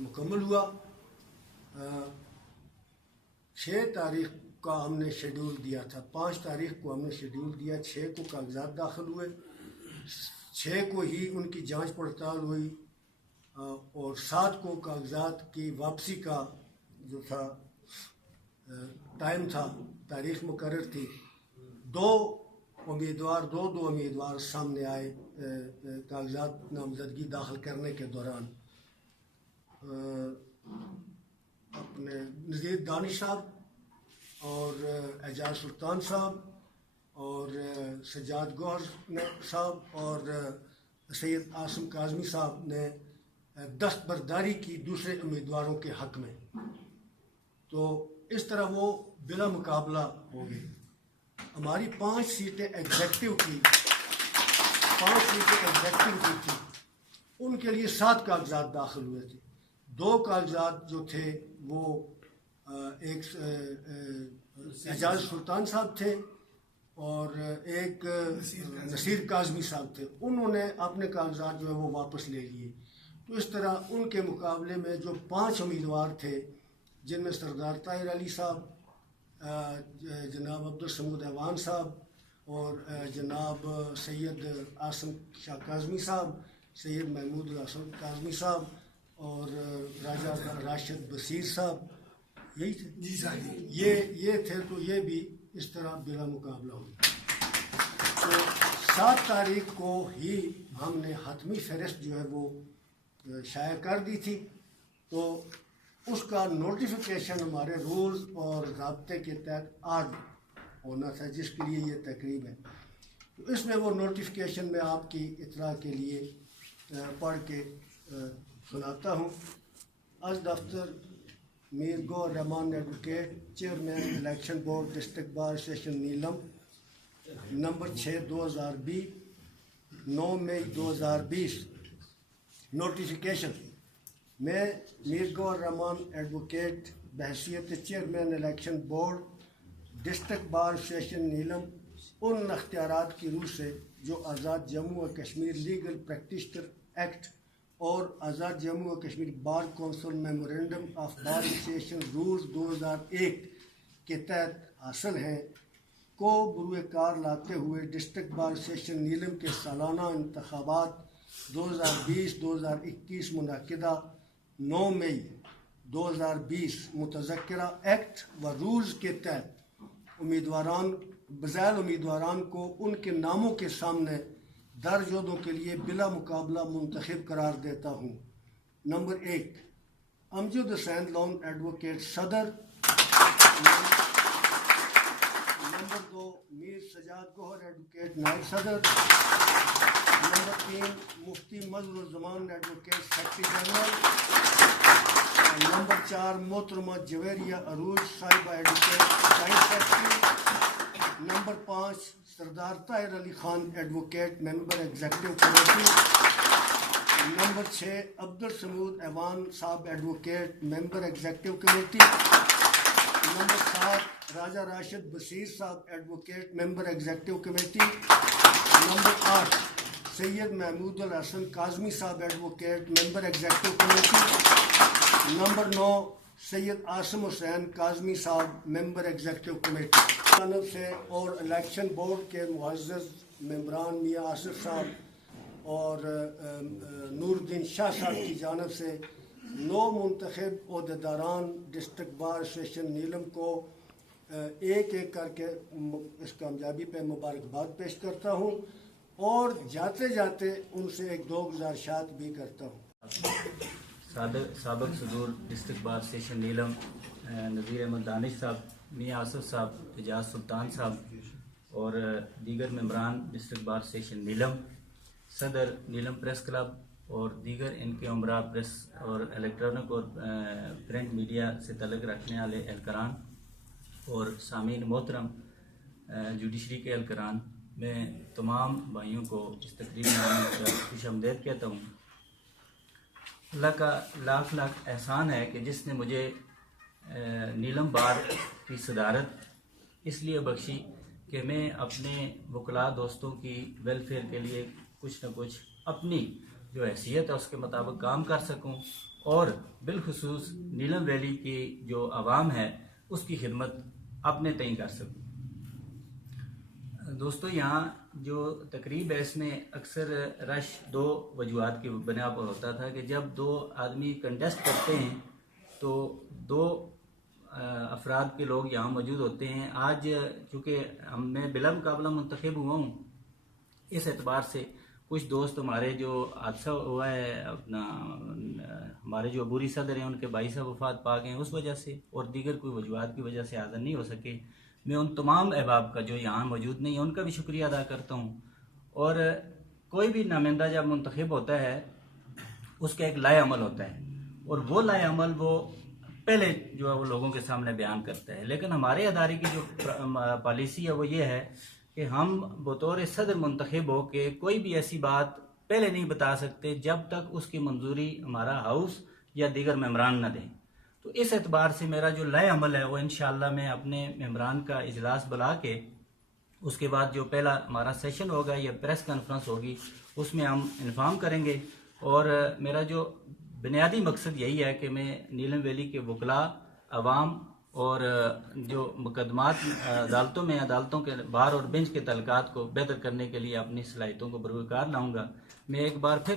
مکمل ہوا. 6 تاریخ کا ہم نے شیڈول دیا تھا, 5 تاریخ کو ہم نے شیڈول دیا, 6 کو کاغذات داخل ہوئے, 6 کو ہی ان کی جانچ پڑتال ہوئی, اور 7 کو کاغذات کی واپسی کا جو تھا ٹائم تھا, تاریخ مقرر تھی. دو امیدوار سامنے آئے کاغذات نامزدگی داخل کرنے کے دوران. اپنے نذیر دانش صاحب اور اعجاز سلطان صاحب اور سجاد گوہر صاحب اور سید عاصم کاظمی صاحب نے دستبرداری کی دوسرے امیدواروں کے حق میں. تو اس طرح وہ بلا مقابلہ ہو گئی. ہماری 5 سیٹیں ایگزیکٹو کی تھی, ان کے لیے 7 کاغذات داخل ہوئے تھے. 2 کاغذات جو تھے وہ ایک اعجاز سلطان صاحب تھے اور ایک نصیر کاظمی صاحب تھے. انہوں نے اپنے کاغذات جو ہے وہ واپس لے لیے. تو اس طرح ان کے مقابلے میں جو 5 امیدوار تھے, جن میں سردار طاہر علی صاحب, جناب عبدالصمود ایوان صاحب اور جناب سید عاصم شاہ کاظمی صاحب, سید محمود الحسن کاظمی صاحب اور راجہ راشد بصیر صاحب, یہی تھے جی صاحب, یہ تھے. تو یہ بھی اس طرح بلا مقابلہ ہوئی. تو 7 تاریخ کو ہی ہم نے حتمی فہرست جو ہے وہ شائع کر دی تھی. تو اس کا نوٹیفیکیشن ہمارے رولز اور ضابطے کے تحت آج ہونا تھا, جس کے لیے یہ تقریب ہے. تو اس میں وہ نوٹیفیکیشن میں آپ کی اطلاع کے لیے پڑھ کے سناتا ہوں. از دفتر Mir Gohar Rehman advocate, chairman election board, district bar station Neelum, number 6 2020, 9 مئی 2020. نوٹیفیکیشن. میں میر گوہر رحمان ایڈوکیٹ بحیثیت chairman election board, district bar station Neelum, ان اختیارات کی روح سے جو آزاد جموں و کشمیر لیگل پریکٹیشنر ایکٹ اور آزاد جموں و Kashmir bar council memorandum of bar association rules 2001 کے تحت حاصل ہیں, کو بروئے کار لاتے ہوئے ڈسٹرکٹ بار اسوسیشن نیلم کے سالانہ انتخابات 2020-2021 منعقدہ 9 مئی 2020 متذکرہ ایکٹ و رولز کے تحت بذیل امیدواران کو ان کے ناموں کے سامنے درج عہدوں کے لیے بلا مقابلہ منتخب قرار دیتا ہوں. نمبر 1 امجد حسین لون ایڈوکیٹ صدر. نمبر 2 میر سجاد گوہر ایڈوکیٹ نائب صدر. نمبر 3 مفتی مظہر الزمان ایڈوکیٹ سیکرٹری جنرل. نمبر 4 محترمہ جویریہ عروج صاحبہ ایڈوکیٹ جوائنٹ سیکرٹری. نمبر 5 سردار طاہر علی خان ایڈوکیٹ ممبر ایگزیکٹو کمیٹی. نمبر 6 عبدالصمود ایوان صاحب ایڈوکیٹ ممبر ایگزیکٹو کمیٹی. نمبر 7 راجہ راشد بصیر صاحب ایڈوکیٹ ممبر ایگزیکٹو کمیٹی. نمبر 8 سید محمود الحسن کاظمی صاحب ایڈوکیٹ ممبر executive committee. Number 9 Syed Asim حسین کاظمی صاحب ممبر ایگزیکٹو کمیٹی جانب سے اور الیکشن بورڈ کے معزز ممبران میاں آصف صاحب اور نور الدین شاہ صاحب کی جانب سے 9 منتخب عہدیداران ڈسٹرکٹ بار اسوسیشن نیلم کو ایک ایک کر کے اس کامیابی پہ مبارکباد پیش کرتا ہوں اور جاتے جاتے ان سے 1-2 گزارشات بھی کرتا ہوں. سابق صدور ڈسٹرکٹ بار اسٹیشن نیلم نذیر احمد دانش صاحب, میاں آصف صاحب, اعجاز سلطان صاحب اور دیگر ممبران ڈسٹرکٹ بار اسٹیشن نیلم, صدر نیلم پریس کلب اور دیگر ان کے عمرہ پریس اور الیکٹرانک اور پرنٹ میڈیا سے تعلق رکھنے والے اہلکاران اور سامعین محترم, جوڈیشری کے اہلکاران, میں تمام بھائیوں کو اس تقریب میں خوش آمدید کہتا ہوں. اللہ کا لاکھ لاکھ احسان ہے کہ جس نے مجھے نیلم بار کی صدارت اس لیے بخشی کہ میں اپنے وکلاء دوستوں کی ویلفیئر کے لیے کچھ نہ کچھ اپنی جو حیثیت ہے اس کے مطابق کام کر سکوں اور بالخصوص نیلم ویلی کی جو عوام ہے اس کی خدمت اپنے تئیں کر سکوں۔ دوستو یہاں جو تقریب ہے اس میں اکثر رش دو وجوہات کی بنا پر ہوتا تھا کہ جب دو آدمی کنٹیسٹ کرتے ہیں تو دو افراد کے لوگ یہاں موجود ہوتے ہیں۔ آج چونکہ میں بلا مقابلہ منتخب ہوا ہوں، اس اعتبار سے کچھ دوست ہمارے جو حادثہ ہوا ہے اپنا ہمارے جو عبوری صدر ہیں ان کے بھائی صاحب وفات پا گئے ہیں اس وجہ سے، اور دیگر کوئی وجوہات کی وجہ سے حاضر نہیں ہو سکے۔ میں ان تمام احباب کا جو یہاں موجود نہیں ہیں ان کا بھی شکریہ ادا کرتا ہوں۔ اور کوئی بھی نمائندہ جب منتخب ہوتا ہے اس کا ایک لائے عمل ہوتا ہے، اور وہ لائے عمل وہ پہلے جو ہے وہ لوگوں کے سامنے بیان کرتا ہے، لیکن ہمارے ادارے کی جو پالیسی ہے وہ یہ ہے کہ ہم بطور صدر منتخب ہو کے کوئی بھی ایسی بات پہلے نہیں بتا سکتے جب تک اس کی منظوری ہمارا ہاؤس یا دیگر ممبران نہ دیں۔ تو اس اعتبار سے میرا جو لائے عمل ہے وہ انشاءاللہ میں اپنے ممبران کا اجلاس بلا کے اس کے بعد جو پہلا ہمارا سیشن ہوگا یا پریس کانفرنس ہوگی اس میں ہم انفارم کریں گے۔ اور میرا جو بنیادی مقصد یہی ہے کہ میں نیلم ویلی کے وکلاء، عوام اور جو مقدمات عدالتوں کے بار اور بینچ کے تعلقات کو بہتر کرنے کے لیے اپنی صلاحیتوں کو بروکار لاؤں گا۔ میں ایک بار پھر